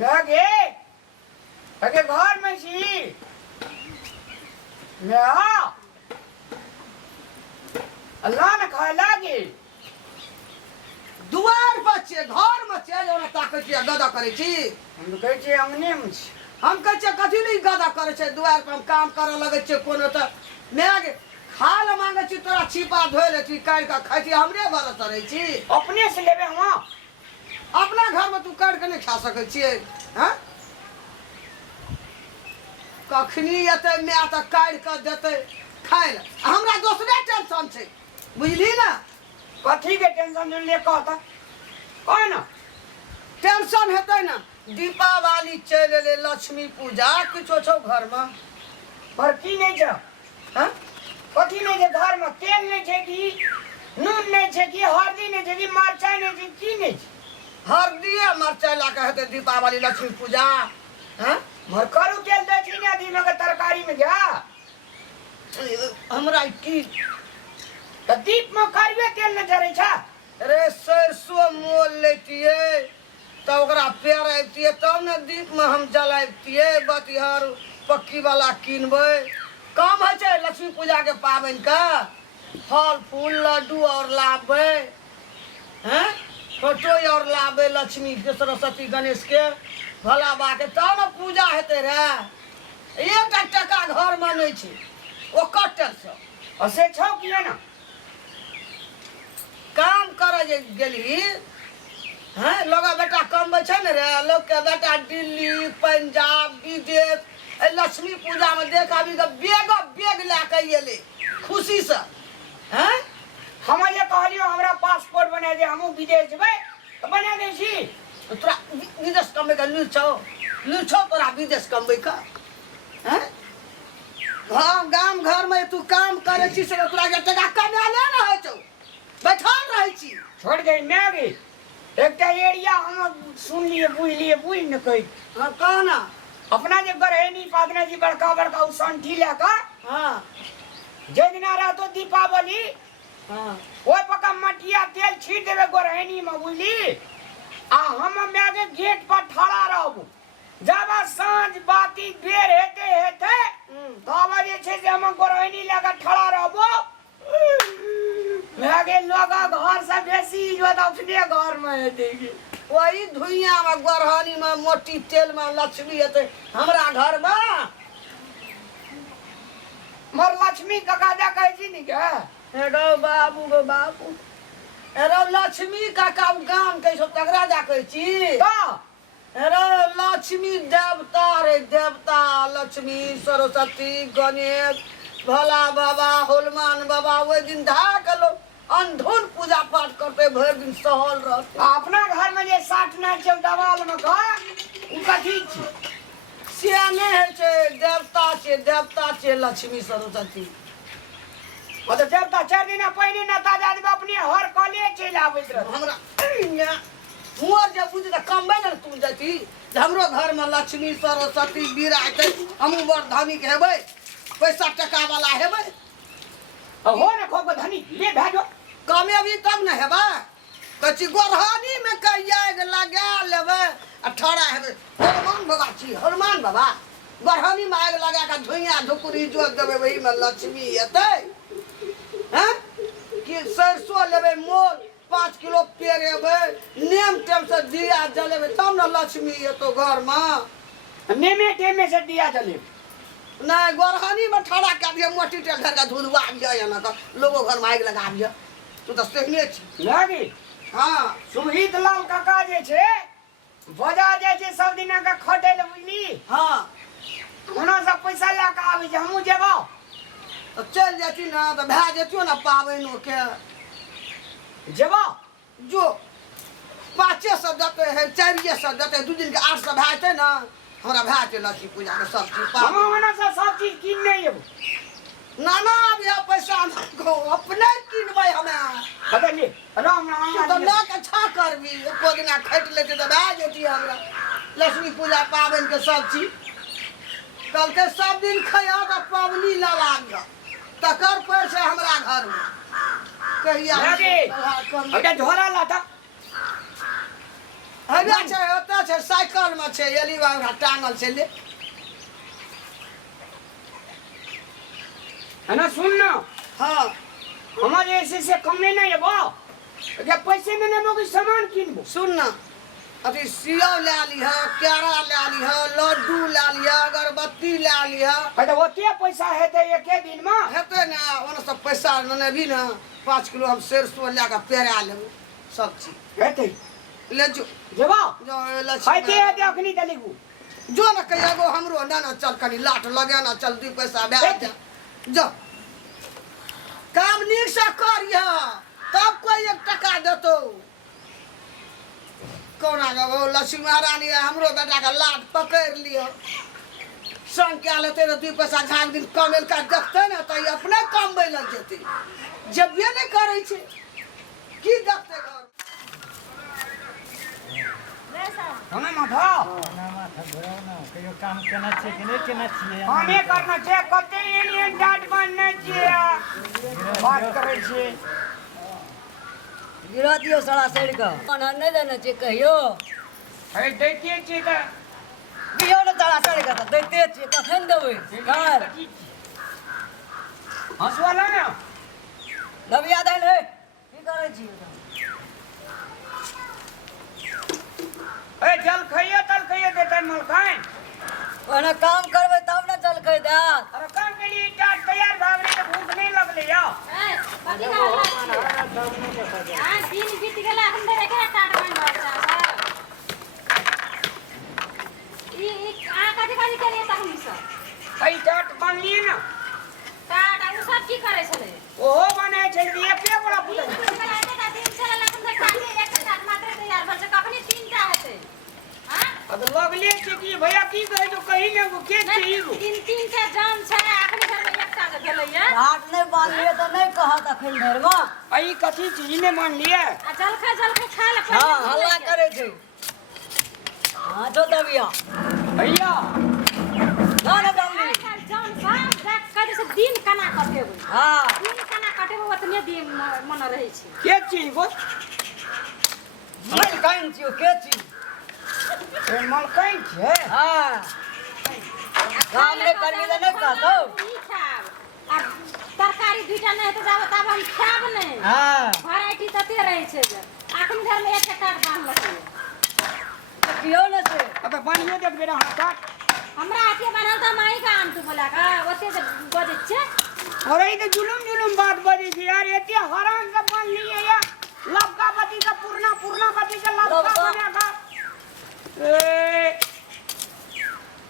लगे अगे घर में छी मैं अल्लाह ने खाए लागे दुआर पर छे घर में छे जो ताकै छी गदा करे छी। हम तो कहै छी अंगने में छी। हम कहै छी कथी नहीं गदा करे छे दुआर पर हम काम करे लगे छे कोनो त मैं खाल मांगे छी तोरा छिपा धोइ ले छी काट के खाइ छी हमरे गलत रहे छी। अपने से लेबे हम अपना घर में तू काट के नहीं खा सकै छियै हैं कखनी एते मैं त काट के देते खाइ ले हमरा दोसरे टेंशन छे बुझली ना। कथी के टेंशन ले कहता कह ना टेंशन हेतै ना दीपावली चल ले लक्ष्मी पूजा किछो छौ घर में पर की नहीं छ हैं कथी नहीं छे घर में तेल नहीं छे कि नून नहीं छे कि हल्दी नहीं छे कि मिरचाई नहीं छे की नहीं छे हरदिए मरचाई ला के हेतै दीपावली लक्ष्मी पूजा हैं मर करू तेल दे छी ना दी मगर तरकारी में जा हमरा की त दीप में करबे तेल न जरे छ रे सरसों मोल लेतिए त ओकरा पेड़ आबतिए तब न दीप में हम जलाबतिए बतिहार पक्की वाला किनबै काम है छै लक्ष्मी पूजा के पाबन का फल फूल लड्डू और लाबे हैं फोटो और लाबे लक्ष्मी के सरस्वती गणेश के भला बा के तब न पूजा हेते रे एक टका घर में नहीं छै ओकर टेंशन असे छौ कि ना काम करे जे गेली हैं लोग बेटा कमबै छै ने रे लोग के बेटा दिल्ली पंजाब विदेश लक्ष्मी पूजा में देख अभी के बेग ला के एले खुशी से हैं हम ये कहलियो हमरा पासपोर्ट बना दे हमहू विदेश जेबै त बना दे छी तोरा विदेश कमबै का लू छौ तोरा विदेश कमबै का हैं गाम घर में तू काम करे छी से तोरा के टका कमाले ना होइ छौ बैठल रहे छी छोड़ गई मैं भी एक एरिया हम सुन लिए बुझ न कही हां कहना अपना जे गरहेनी पादना जी बड़का बड़का उसंठी लेकर हां जे दिना रहतो दीपावली हां ओय पका मटिया तेल छीट देबे गरहेनी में बुझली आ हम मैगे गेट पर खड़ा रहबो जब सांझ बाती बेर हेते तब जे छे जे हम गरहेनी लेकर खड़ा रहबो मैगे लोग घर से बेसी इज्जत अपने घर में हेते वही धुइया में गरहनी में मोटी तेल में लक्ष्मी हेते हमरा घर में मर लक्ष्मी काका जा कहे छी नी के एगो बाबू एरो लक्ष्मी काका गाम कैसो तगड़ा जा कहे छी तो एरो लक्ष्मी देवता रे देवता लक्ष्मी सरस्वती गणेश भोला बाबा हनुमान बाबा वो दिन धाक लो अंधुन पूजा पाठ करते भर दिन सहल रहते अपना घर में जे साठ ना छै दवाल में का उ कथी छी सियाने है देवता छे लक्ष्मी सरस्वती ओ तो देवता 4 दिन पहले ना ताजा आदमी अपने हर कले चल आबैत रह हमरा मोर जे बुझ त कमबै न तू जती हमरो घर में लक्ष्मी सरस्वती बिराते हमहु बड़ धनी के हेबै पैसा टका वाला हेबै हो न खो धनी ले भाजो कमे अभी तब न हेबा कची गोरहानी में कहिया लगा लेबै 18 हेबै हनुमान बाबा गोरहानी में आग लगा के धुइया धुकुरी जोत देबै वही में लक्ष्मी एतै हैं कि सरसों लेबै मोल 5 किलो पेड़ हेबै नेम टेम से दिया जलेबै तब न लक्ष्मी एतो घर में नेमे टेमे से दिया जले नहीं गोरहानी में ठड़ा कर दिया मोटी टेल घर का धुलवा दिया ना का लोगों घर में आग लगा दिया तू तो सेहने छी लागी हां सुहित लाल काका जे छे बजा जे छे सब दिन का खटे ले बुझली हां ओना सब पैसा ला के आबै जे हमहु जेबो तो चल जाती ना तो भै जेतियो ना पाबैनो के जेबो जो 500 देते है 400 देते 2 दिन के 800 भै जेते ना हमरा भै जेते लक्ष्मी पूजा के सब चीज हम ओना से सब चीज किन नहीं जेबो नाना अब यह पैसा को अपने किनबै हमें बदली राम राम तो ना के अच्छा करबी एको दिना खट लेते तो भै जेती हमरा लक्ष्मी पूजा पाबन के सब चीज कल के सब दिन खया तो पावनी ला लाग तकर पैसे हमरा घर में कहिया अबे झोरा लाता हवे छै ओतऽ छै साइकिल में छै एली बाबा टांगल छै ले है ना सुन ना हाँ हमारे ऐसे से कम नहीं है बा क्या पैसे में नहीं मोगी सामान किनबो सुन ना अथी सिया ले लिहा क्यारा ले लिहा लड्डू ले लिहा अगरबत्ती ले लिहा है तो ओते पैसा है तो एक दिन में हेतै ना ओने सब पैसा ने भी ना 5 किलो हम सरसों ले के पेरा लेबै सब चीज है तो ले जो जेबा जो है लक्ष्मी ते है अखनी दलीगु जो ना कहिया गो हमरो ना ना चल कनी लाट लगे ना चल 2 पैसा दे जा जो काम नीक से करिया तब कोई 1 टका देतो कौन आ गो लक्ष्मी महारानी हमरो बेटा का लाट पकड़ लियो संग क्या लेते तो 2 पैसा झाग दिन कमेल का देखते ना तो ये अपने कमबै लग जेते जब ये नहीं करे छे की देखते घर हमें माथा कहियो काम केना छै कि नहीं केना छियै हमें करना छै कते एलियन डाट बनना छै बात करे छै गिरा दियो सारा सड़ के खाना नहीं देना चाहिए कहियो है दैते छै त दियो ना सारा सड़ के तो देते छियै कखन देबै घर हंसवाला ना नबिया दैन है की करे छी ए जल खाइए तल खाइए देते मल खाए ओना काम करबै तब ना जल खै देत अरे काम के लिए डाट तैयार भाग रही तो भूख नहीं लगले या दिन बीत गेला हम देखे टाट बन बच्चा ई आ कथि करिए त हम सब है डाट बन लिए ना टाट उ सब की करे छले ओहो बने छै एके बड़ा पुत दिन से लखन से काटे एक टाट मात्र तैयार बन से कखनी 3टा हेते हां अब लगले छै कि भैया की कहे तो कहीं ने वो के छै ई तीन से जान छै आखरी घर में एकटा के भेलैया हाथ नहीं बांध लिए तो नहीं कहत अखन घर में आई कथी चीज ने मान लिए आ जल खा खा ले हां हल्ला करे छै हां जो दबिया भैया ना ना दबिया जान साहब देख कदे से दिन कना कटेबै हां दिन कना कटेबै ओतने दिन मन रहै छै के चीज गो नहीं काइन छियो के छी ए मल कहीं छै हां काम नहीं करबी तो नहीं कहतो ई खाब आ तरकारी दुइटा नहीं तो जाब तब हम खाब नहीं हां वैरायटी तते रहै छै जे आखन घर में एक टाट बांध लखै कियो न से अब बनिए देख बेरा हाथ हमरा आके बनल त माई का आम तू बोला का ओते जे बजे छै और ई तो जुलुम बात बजी थी यार एते हराम से बन लिए या लबका पति का पूर्णा पति का लबका बनेगा ए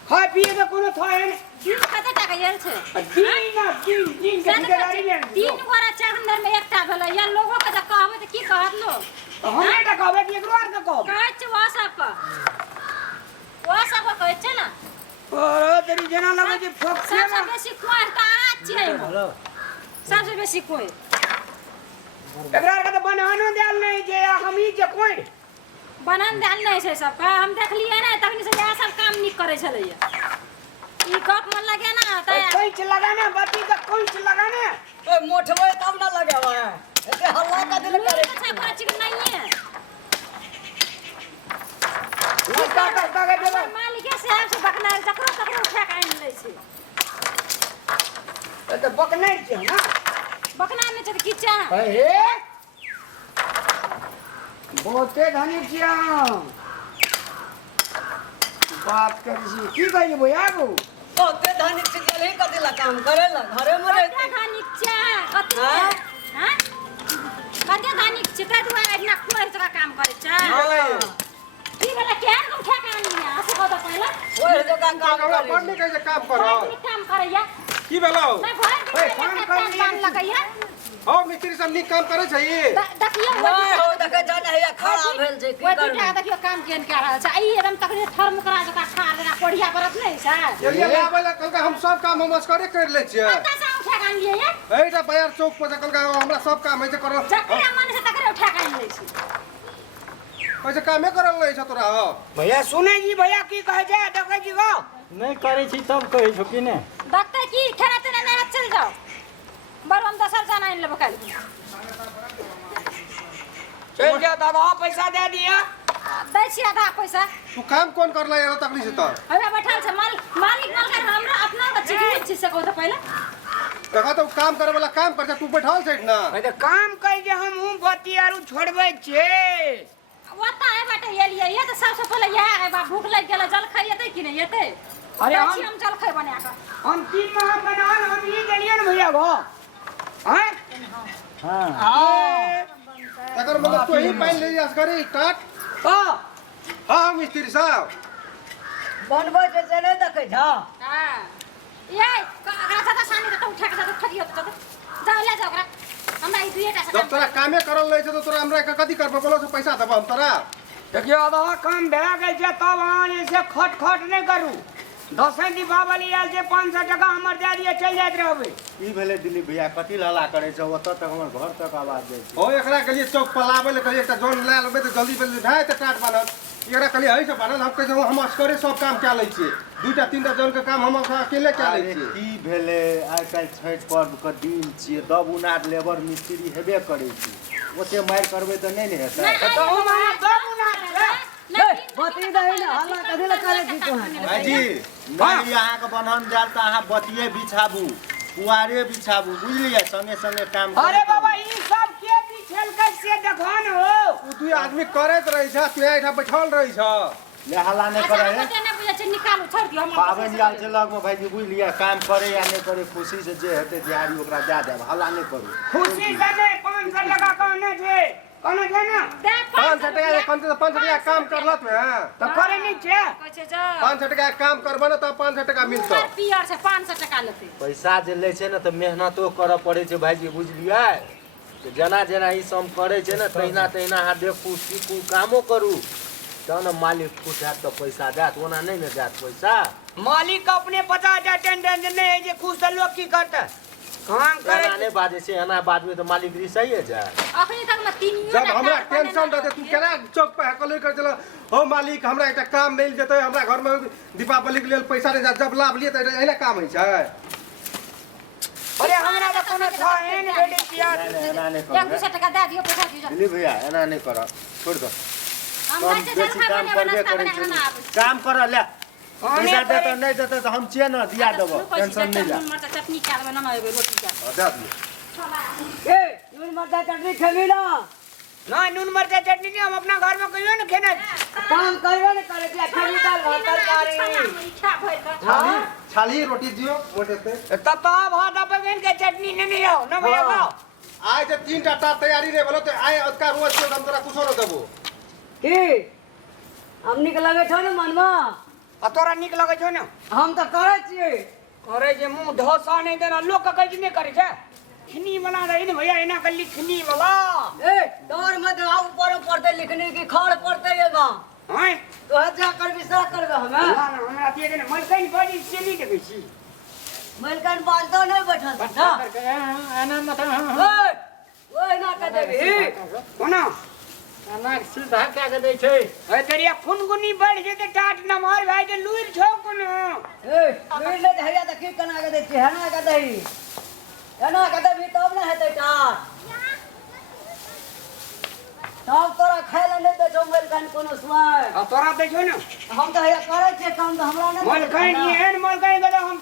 खाए पिए के कोनो था है दिन कते टाका येल छै दिन के ठेकेदारी में तीन गोरा चाहन में एकटा भेलै या लोगो के जे कहबै त की कहत लो तो हमें का कहबे कि एकरो आर के कहब कहै छै वो सब कहै छै ना और तेरी जना लगे जे फोक्से सबसे में बेसी कोइ त अहाँ छियै हेलो सबसे बेसी कोइ एकरा आर के तो बनानो देल नहीं जे हम ई जे कोई बनन देल नहीं छै सबका हम देखलिए ना तखनी से यह सब काम निक करे छलैया ई गप मन लगे ना त कंच लगाना बाती का कंच लगाना तो मोठवे तब ना लगावा एते हल्ला का दिल करे अच्छा पाँच के नहीं है का के देबो मालिक साहब से बकना जकरो तकरो उठा के आनि लै छै तो बकनै छै ना बकना में छै त की चाह हे बहुते धनी छिया बात करी छी की कहि भैया गो ओते धानी से गेल ही कदिला काम करेला घरे में कते रहते धानिक छै कते हाँ? हां कते धानिक छै त दुआ इतना कोइ जगह काम करे छै की भेला केहन हम उठा के आनि लिया से कहत पहिला ओए जगह काम करे पढ़ने कैसे काम करो काम करैया की भेलो ना घर काम काम लगैया हो मिस्त्री सब नीक काम करे छै ई देखियो नहीं हो देखे जाने है खड़ा भेल छै की वो करबी दूटा देखियो काम केहन कए रहल छै ई एकदम तकरे थर मुकरा जका ठाड़ जका कोढ़िया परत नहीं छै एलिया लाबे ला कहलका हम सब काम हम करे कर ले छियै कतऽ से उठा के आनि लिया एटा बाजार चौक पर कहलका हमरा सब काम है जे करो जकरा मन से तकरे उठा के आनि लै छै कैसे कामे करल नहीं छ तोरा हो भैया सुनै जी भैया की कहै छै देखै जी गो नहीं करे छी तब कहै छौ कि नहीं देखते की खेला तेरे ना चल जाओ बड़ हम 10 जाना आनि लेबो काल्हि चल जा दादा पैसा दे दिया दै छी आधा पैसा तू काम कौन करला यार तकली से तो हमे बैठल छ मालिक मालका हमरा अपना बच्चे की चीज से को तो पहले देखा तो काम करे वाला काम करता तू बैठल छै ना भाई तो काम कर जे हम हूं बती आरू छोड़बै छे ओता है बाटे एलिए ये तो सबसे पहले यह है बा भूख लग गेल जल खाइते कि नहीं येते अरे हम जल खाइ बना का हम 3 माह बनान हम ई गेलिए न भैया गो हैं हाँ अगर मतलब तू ही पाइन ले जास करे काट का हां मिस्त्री साहब बनबै छै से नहीं देखै छ हां ये अगला सादा सानी तो उठा के खदियो तो जाओ ले जाओ हमरा ई दुईटा से जब तोरा कामे करल रहै छै तो तोरा हमरा कथि करबो बोलो से पैसा देबो हम तोरा देखियो आधा काम भए गेल छै तब आने से खट नहीं करू 10 दीपावली आयल छै 500 टका हमर दे दिए चल जाइत रहबै ई भेले दिलीप भैया कथी लला करे छ ओत तक हमर घर तक आवाज जाइ छै ओ एकरा के लिए चौक पलावे ले कहिए एकटा जोन ले लेबे तो जल्दी जल्दी भाई त टाट बनत एकरा कहलिए हई से बनल हम कहै हम असकरे सब काम क्या लै छियै दूटा तीनटा जन के काम हम अकेले क्या लै छियै की भेले आइ काल्हि छठ पर्व के दिन छियै दब उनाट लेबर मिस्त्री हेबे करै छी ओते मार करबै त नहीं ने हेतै तो हम आना दब उना बती दही ने हल्ला कथी ला करे छी तू भाईजी नहीं अहाँ के बनहन जाल त अहाँ बतिये बिछाबू पुआरे बिछाबू बुझलियै संगे संगे काम अरे बाबा ई सब के बिछल कैसे देखन हो तू दुई आदमी करैत रहै छ तू एठा बैठल रहै छ ले हल्ला नहीं करे है ने बुझे छै निकालू छोड़ दियो हम पाबन जाल छै लग में भाईजी बुझलियै काम करे या नहीं करे खुशी से जे हेतै दिहाड़ी ओकरा दे देब हल्ला नहीं करू खुशी से ने 500 टका कहने छै कहने छै ना दे 500 टका ले कम से 500 टका काम करलत में तो करे नहीं छै कहै छै जा 500 टका काम करबो न त 500 टका मिलतो पियर से 500 टका लेते पैसा जे लै छै न त मेहनतो करऽ पड़ै छै भाईजी बुझलियै तो जना जना ई सब करे छै न तहिना तहिना अहाँ देखू सीखू कामो करू तब न मालिक खुश हैत तो पैसा देत ओना नहीं न देत पैसा मालिक का अपने पता है टेंशन नहीं है जे खुश तो लोग की करते काम करे एना नहीं बाजे छै एना बाजबै तो मालिक रिसाइए जाय अखनी तक में तीनियो जब हमरा टेंशन रहते तू केना चौक पे हकल कर चलो हो मालिक हमरा एकटा काम मिल जेतै हमरा घर में दीपावली के लेल पैसा नहीं जब लाभ लिए त एना काम होइ छै अरे हमरा तो कोनो था एन बेटे किया एना नहीं कर 100 टका दे दियो पैसा दियो दिलीप भैया एना नहीं कर छोड़ दो हम कम कैसे बेसी जल काम खा करबे बना करे बना छै ना आबै काम कर ले पैसा देत नहीं देत तो हम छिए न दिया देबो टेंशन नहीं ले मरचा चटनी खा बना ना एबे रोटी का दे दियो ए नून मरचा चटनी खेबी ना ना नून मरचा चटनी नहीं हम अपना घर में कहियो न खेने काम करबे ने करे दिया खेबी दाल भात तरकारी खा भर का छाली रोटी दियो मोटे पे तब भात अपन के चटनी नहीं आओ ना भैया का आइ जे 3टा टा तैयारी नहीं बोलो तो आइ उसका रोज के हम तोरा कुछो न देबो की हम निक लगे छौ ने मनवा आ तोरा निक लगे छौ ना हम तो करे छियै अरे जे मुंह धोसा नहीं देना लोग का कहीं नहीं करे छे लिखनी वाला रही न भैया इना का लिखनी वाला ए डर मत आ ऊपर पड़ते लिखने की खड़ पड़ते ये बा हैं तो जा कर विश्वास करबे हमें ना ना हमरा दिए ने मलकई बड़ी से नहीं देबे छी मलकन बाल तो नहीं बैठल ना एना मत ओए ना कर देबी कोना एना सीधा क्या के दै छै ए तेरिया फुनगुनी बढ़ जे त टाट न मार भाई जे लुइर छौ कोनो ए लुइर ले धैया देखी कना के दै छी हना के दही एना के देबी तब ना हेतै टाट तब तोरा खाय ले नहीं दे छौ मलकन कोनो सुआय आ तोरा दे छौ ना हम तो हैया करे छियै काम तो हमरा नहीं मलकई नहीं एन मलकई के हम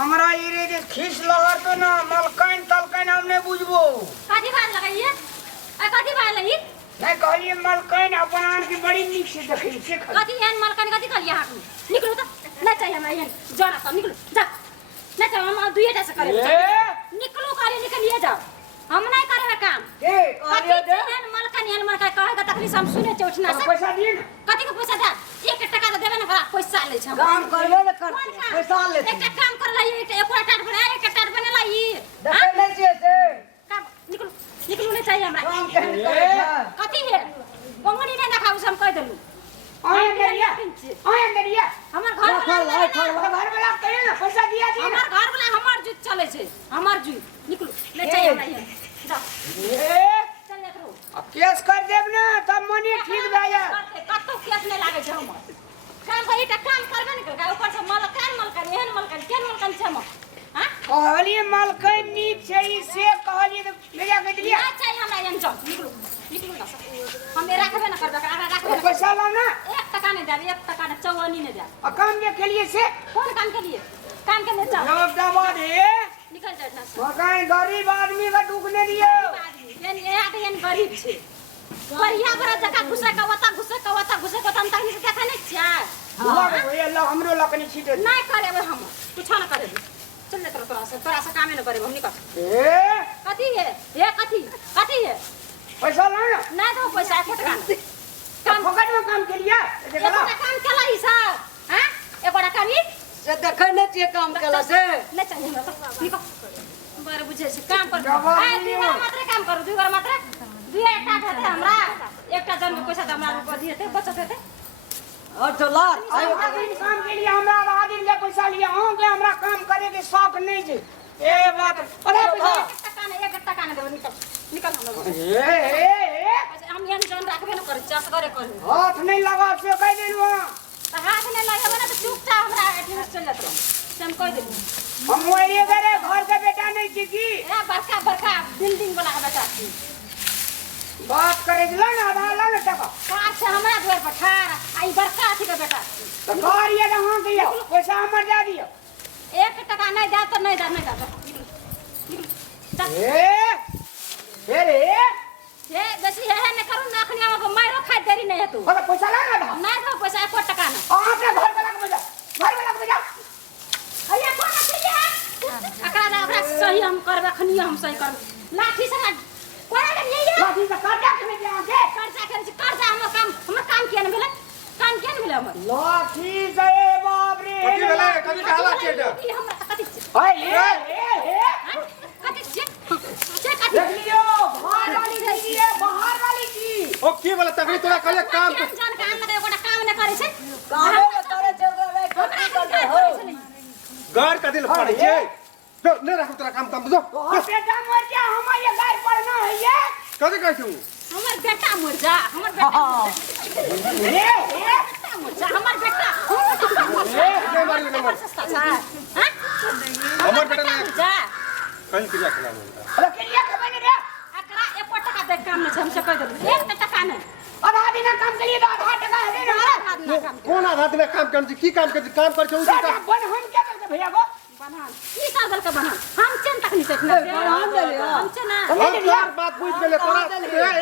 हमरा ई रे जे खीस लहर तो ना मलकई तलकई हम नहीं बुझबो काठी बाल लगाइए आ काठी बाल लगी नहीं कहलिए मलकई अपन आन की बड़ी नीक से देखै से काठी एन मलकन काठी कहलिए हाथ में निकलो तो ना चाहिए हमरा एन जाना तो निकलो जा ना चाहिए हम दुईटा से करे निकलो करे निकलिए जाओ हम नहीं करे काम के काठी कार्य दे एन मलकन कहे तकलीफ हम सुने छ उठना से पैसा दिए ना काठी के पैसा दे 1 टका तो देबे ना बड़ा पैसा ले छ काम करबे न करते पैसा लेते एक काम कर लाई एक टाट बना एक टाट बनेला ई देखे नहीं छियै से काम निकलो निकलो नहीं चाहिए हमरा काम केहन करे छै कथी है बंगड़ी नहीं देखाऊ से हम कह देलू आए अंदरिया हमर घर वाला घर वाला कहे ना पैसा दिया दी ना हमर घर वाला हमर जुत चले छे हमर जुत निकलो ले चाहिए हमरा ये जाओ ए चल ले करो अब केस कर देब ना तब मनी ठीक भए जाए कतो केस नहीं लागे छे हमर काम भाई काम करबे नहीं कर ऊपर से मलकन एहन मलकन केन मलकन छे हम हां कहलिए मालकै नीक छै ई से कहलिए तो ले जा के दिलिए ना चाहिए हमरा यहाँ जाओ निकलो निकलो ना हम रखबे ना करबे रखबे ना पैसा लाओ ना 1 टका नहीं देब 1 टका नहीं चौवनी नहीं देब और काम के लिए से कौन काम के लिए काम के लिए जाओ जवाब दबा दे निकल जाओ ना मकान गरीब आदमी का डूबने दियो यानी गरीब छे बढ़िया बड़ा जगह घुसे का वता हम तक नहीं देखा नहीं छिया लग भैया लो हमरो लकनी छीटे नहीं करे हम कुछ ना करे चल ले तोरा से काम नहीं करे हम निकल ए कथी है ये कथी है पैसा ला ना ना दो पैसा को टका काम फकट में काम के लिए ये बड़ा काम केला ही सब हां ये बड़ा करी से देखै नहीं छियै काम केला से ले चाहिए हमरा तो निकल बार बुझे से काम कर जवाब आय दियो। दुई बार मात्र काम करू दुई बार मात्र दुई एकटा देते हमरा एकटा जन के पैसा हमरा ऊपर दिए बचत हेते और डॉलर आयो काम के लिए हमरा आदमी के पैसा लिया हां के हमरा काम करे के शौक नहीं जे ए बात अरे पैसा 1 टका नहीं देबो निकल हम लोग ए हम यहाँ जन रखबे न करे चास करे हाथ नहीं लगा से कह देलु तो हाथ में लगाबे ना तो चुपचाप हमरा एटीएम चल जात रहो हम कह देबो हम वही करे घर के बेटा नहीं छी की ए बड़का बिल्डिंग वाला का बेटा छी बात करे दिला ना आधा ला ना टका कार से हमरा घर पर ठार आई बड़का अथी के बेटा तो कार ये ना हां दिया पैसा हमर दे दियो 1 टका नहीं दे तो नहीं दे ए रे ये बेसी है न करू ना अखनी हमको मारो खाई देरी नहीं है तू और पैसा ला ना नहीं दो पैसा 1 टका ना आपने घर वाला के बजा घर वाला के बजा अरे कौन चाहिए अकरा ना हमरा सही हम करबे अखनी हम सही करब लाठी से ना कोना के नहीं है लाठी से कर्जा के में जाके कर्जा हमर काम किया न भेले काम किया न भेले हमर लाठी से बाप रे कथी भेलै कथी कहला छे हमरा कथि ओए ए कथि छे कथि देख लियो बाहर वाली रही है बाहर वाली की ओ की बोले तकरी तोरा कहले काम जान काम लगे कोटा काम न करे छै कामे में करे जगह रे कथी करबे हो घर का दिल पड़े छे तो ले रख तोरा काम तम दो और बेटा मर जा हमारे घर पढ़ना है ये कथी कहै छू हमर बेटा मर जा हमर बेटा मर जा हमर बेटा ए मारी नंबर सस्ता छ हां हमर बेटा ना जा कहीं के जा के नाम बोलता अरे किलिया के बने रे अकरा 1 टका दे काम न हम से कह देबो 1 टका न आधा दिन काम के लिए आधा टका है ना आदमी काम कौन आधा दिन काम कर की काम कर छे उसी का बन हम क्या करते भैया को बनान की सागल के बनान हम चेन तक नहीं सकना बनान दे लिया। हम चेन ना हम यार बात बुझ गेले तोरा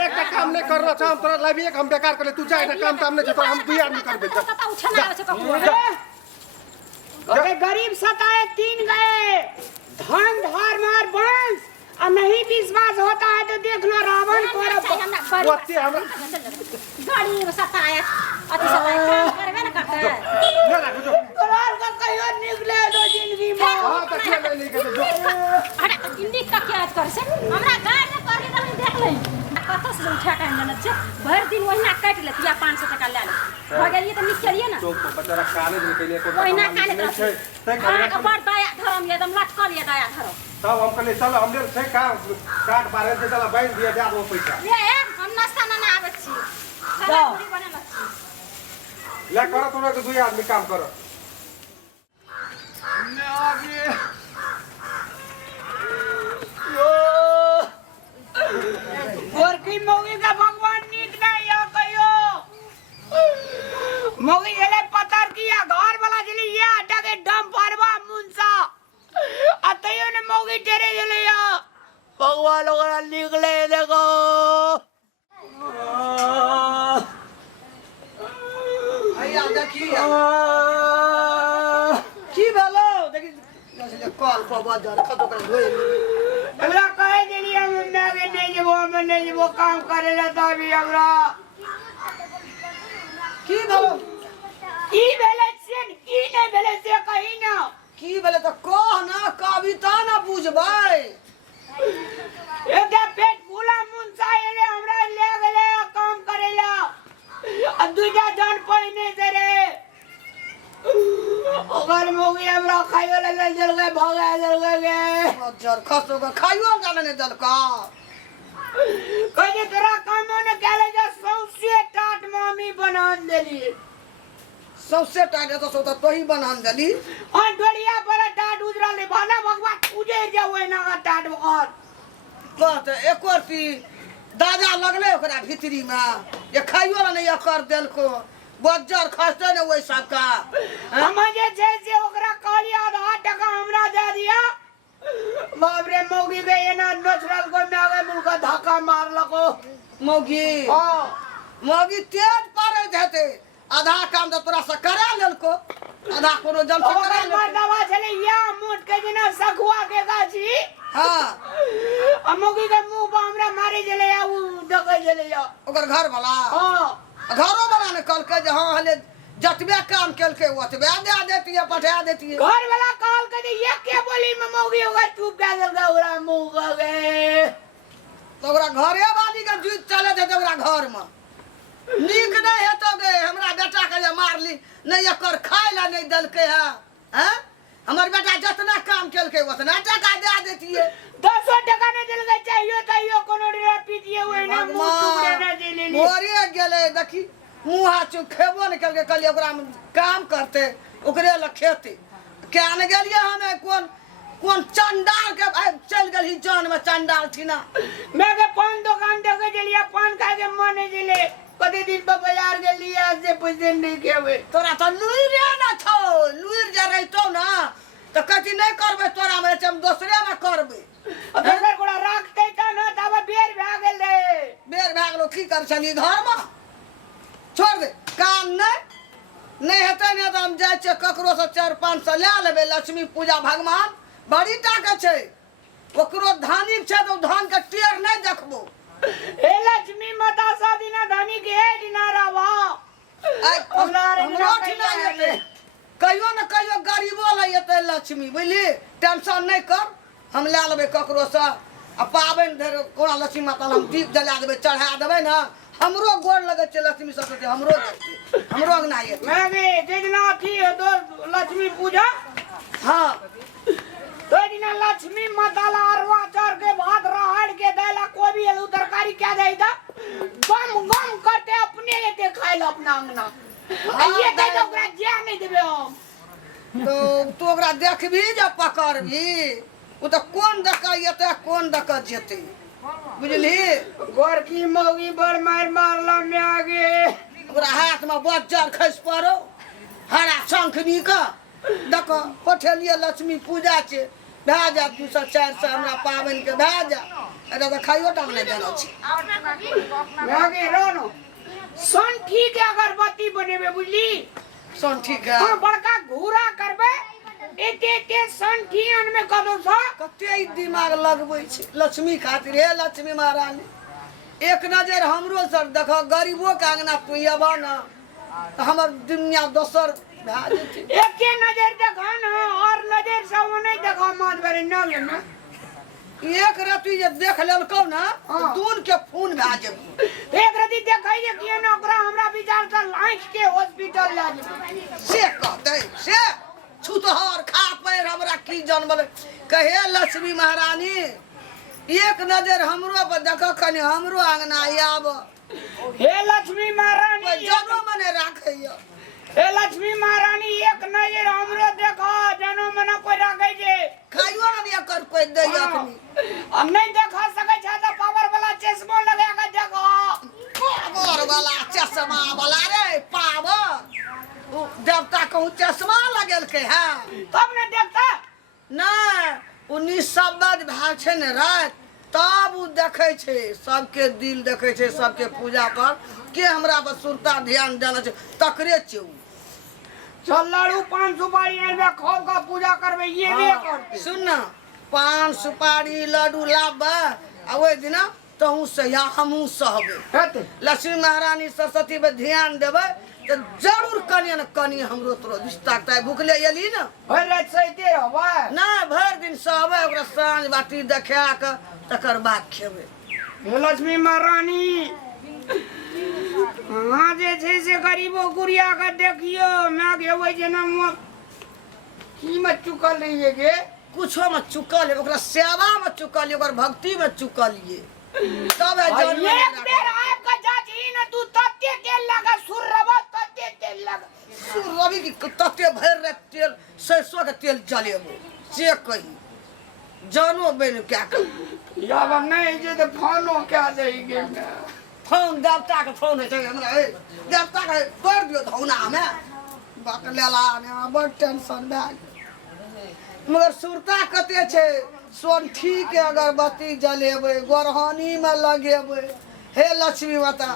एक काम नहीं कर रहा हम तोरा लाइव एक हम बेकार कर ले तू जा एक काम ताम नहीं तो हम दुई आदमी करबे पता उठना आवे से ककरो अरे गरीब सताए 3 गए धन धार मार वंश और नहीं विश्वास होता है तो देख लो रावण को ओते हमरा गाड़ी में सताया अति सताया काम करबे न करते ले रख जो करार का कहियो निकले दो जिंदगी में हां त के नहीं के जो अरे इंडी का क्या कर से हमरा गाय ने कर के देख ले कत से उठा के न छ भर दिन वहिना काट लेतिया 500 टका ले ले हो गेलिए तो निकलिए ना तो बेचारा काले दिन के लिए को वहिना काले तो तय कर बड़ दया धरम एकदम लटकल ये दया धरम तब हम कहले चल हम ले से का काट बारे से चला बैंक दिया जा दो पैसा ये हम नाश्ता ना आवे छी खाना पूरी बनेला छी ले करो तोरा के दुई आदमी काम करो मैं आगे और की मौगी का भगवान नीक नहीं या कहियो मौगी जले पतर किया घर वाला जले ये अड्डा के डम परवा मुंसा अतयो ने मौगी तेरे जले या भगवान ओकरा निकले देखो भैया देखी की भेलो देखी जैसे कॉल पर बाजार खतो कर धोए हमरा कहे दिलिए मम्मी के नहीं जबो काम करे ला तभी हमरा की भेलो की भेले से की नहीं भेले से कही ना की भेले तो कह ना कविता ना बुझबै एकटा पेट फूला मुंसा एले हमरा ले गेले काम करेला आ दूजा जन पहिने से रे ओकर मोगी हमरा खाइयो ले जल गए भागा जल गए बाजार खतो का खाइयो जाने ने दल का कहे तोरा काम ने केले जे सौसे टाट मामी बना देली सबसे टाइट तो सोता तो ही बनान दली और डोलिया पर टाट गुजरा ले भाला भगवान पूजे जावे ना टाट और बात एक रती दादा लगले ओकरा भीतरी में ये खाइयो ना नहीं कर देल को बज्जर खसते ने वही सब का हम जे ओकरा कहली आधा टका हमरा दे दिया बाप रे मौगी के ये ना नचरल को में आगे मुलका धक्का मार लको मौगी हां मौगी तेज पड़े जते आधा काम तो तोरा से करा लेल को आधा कोनो जन से करा लेल मरदवा चले या मोट के जना सखुआ के गाची हां मौगी के मुंह पर हमरा मारे जले या उ दगे जले या ओकर घर वाला हां घरों वाला ने कल के जे हां हले जतबे काम केलके ओतबे दे देती है पठा देती है घर वाला कॉल कर ये के बोली में मौगी होगा चुप कर देल ओकरा मुंह गए तो ओकरा घरे वाली के जीत चले थे तो ओकरा घर में नीक नहीं हेतो गे हमरा बेटा के जे मारली नहीं एकर खाए ला नहीं दलके है हैं हमर बेटा जितना काम केलके उतना टका दे देती है 200 टका न दिल गए चाहिए तइयो कोनो रे पीजिए हुए ना मुंह टुकड़े न दिले मोरे गेले देखी मुंह हाथ खेबो न केलके कहलिए ओकरा में काम करते ओकरे ल खेती क्या न गेलिए हमें कौन चंडाल के चल गई जान में चंडाल थी ना मैं के पान दुकान देके जलिया पान खा के मन जिले कदे दिन पर बाजार के लिए आज से पैसे नहीं केवे तोरा तो लुइर ना छो लुइर जे रहतो ना तो कथी नहीं करबे तोरा में हम दूसरे में करबे अगर कोड़ा रखते त ना तब बेर भा गेल रे बेर भाग लो की कर चली घर में छोड़ दे काम नहीं हेते ने तो हम जाय छे ककरो से 4-500 ले लेबे लक्ष्मी पूजा भगवान बड़ी टाका छे ओकरो धानिक छे तो धान के टेर नहीं देखबो हे लक्ष्मी माता सा दिना धनी के हे दिना रावा कहियो न कहियो गरीबो ले एते लक्ष्मी बुझली टेंशन नहीं कर हम ले लेबे ककरो से आ पाबन धर कोना लक्ष्मी माता हम दीप जला देबे चढ़ा देबे ना हमरो गोड़ लगे छे लक्ष्मी सरस्वती हमरो अंगना ये मैं भी जितना थी तो लक्ष्मी पूजा हां तो दिना लक्ष्मी माता ला अरवा चार के भात राहड़ के देला कोई भी आलू तरकारी क्या देता गम गम करते अपने ये देखाइल अपना अंगना ये दे तो ओकरा जा नहीं देबे हम तो तू ओकरा देखबी जे पकड़बी ओ तो कौन दका येते कौन दका जेते बुझली गोर की मौगी बड़ मार मारला में आगे ओकरा हाथ में बज्जर खस पड़ो हरा शंखनी का देखो पठेलिए लक्ष्मी पूजा छे भा जा 200-400 हमरा पावन के भा जा एटा तो खाइयो टाम नहीं देना छी आगे रोनो सन ठीक है अगरबत्ती बनेबे बुझली सुन ठीक है हां बड़का घूरा करबे एते सन ठीन में कदो सा कते दिमाग लगबै छे लक्ष्मी खातिर हे लक्ष्मी महारानी एक नजर हमरो सर देखो गरीबो के अंगना तू आबा ना हमर दुनिया दोसर भा जेती एक के नजर देखा ना और नजर से वो नहीं देखा मात भरे ना लेना एक रति जे देख लेलकौ ना तो दून के खून भा जेबू एक रति देखाई जे किए ना ओकरा हमरा विचार से लाइफ के हॉस्पिटल ला जे से कहते से छुतहर खा पैर हमरा की जन्मल कहे लक्ष्मी महारानी एक नजर हमरो पर देखो कनी हमरो अंगना आब हे लक्ष्मी महारानी जनो मने राखैया हे लक्ष्मी महारानी एक नजर हमरो देखो जनो मने कोई राखे जे खाइयो ना कर कोई दे अखनी हम नहीं देखा सके छ त पावर वाला चश्मा लगा के देखो पावर वाला चश्मा वाला रे पावर देवता कहूँ चश्मा लगल के है तब न देखता ना 19 भाग छे ने रात तब उ देखे छे सबके दिल देखे छे सबके पूजा पर के हमरा पर सुरता ध्यान देना छे तकरे छे उ चल लाड़ू 5 सुपारी आनबे खाओ का पूजा करबे ये भी करते सुन ना 5 सुपारी लड्डू लाबा आ ओइ दिना तहु से या हमहु सहबे हेते लक्ष्मी महारानी सरस्वती पे ध्यान देबे तो जरूर कनिया न कनी हमरो तोरो रिश्ता ताय भूखले एली ना भर रात सहिते रहबा ना भर दिन सहबे ओकरा साँझ बाटी देखा के तकर बाद खेबे हे लक्ष्मी महारानी हाँ जे छे से गरीबो गुड़िया का देखियो मैं गेवे जना मु कीमत चुकल नहीं है के कुछो में चुकल है ओकरा सेवा में चुकल है ओकर भक्ति में चुकल है तब है जन्म एक बेर आपका जाची न तू तत्ते तेल लगा सुर रबा तत्ते तेल लगा रवि की तत्ते भर रे तेल सरसों के तेल जलेबो चेक कही जानो बन क्या कर अब नहीं जे तो फोनो क्या देंगे फोन देवता के फोन है हमरा ए देवता के कर दियो धौना में बकलेला ने बड़ टेंशन बैग मगर सुरता कते छे सोन ठीक है अगरबत्ती जलेबे गोरहानी में लगेबे हे लक्ष्मी माता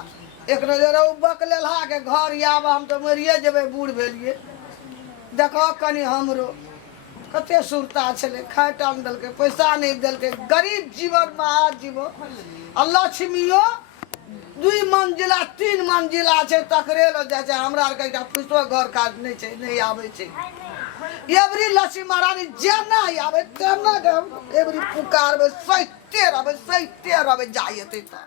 एक नजर बकलेला के घर आब हम तो मरिए जेबे बूढ़ भेलिए देखो कनी हमरो कते सुरता छले खाए टाइम दलके पैसा नहीं दलके गरीब जीवन महान जीवन आ लक्ष्मियो 2 मंजिला 3 मंजिला छे तकरे ल जाय छै हमरा आर के एकटा फुसो घर काज नहीं छै नहीं आवे छै एवरी लक्ष्मी महारानी जेना आवे तेना एवरी पुकारबे सहिते रहबे जायते त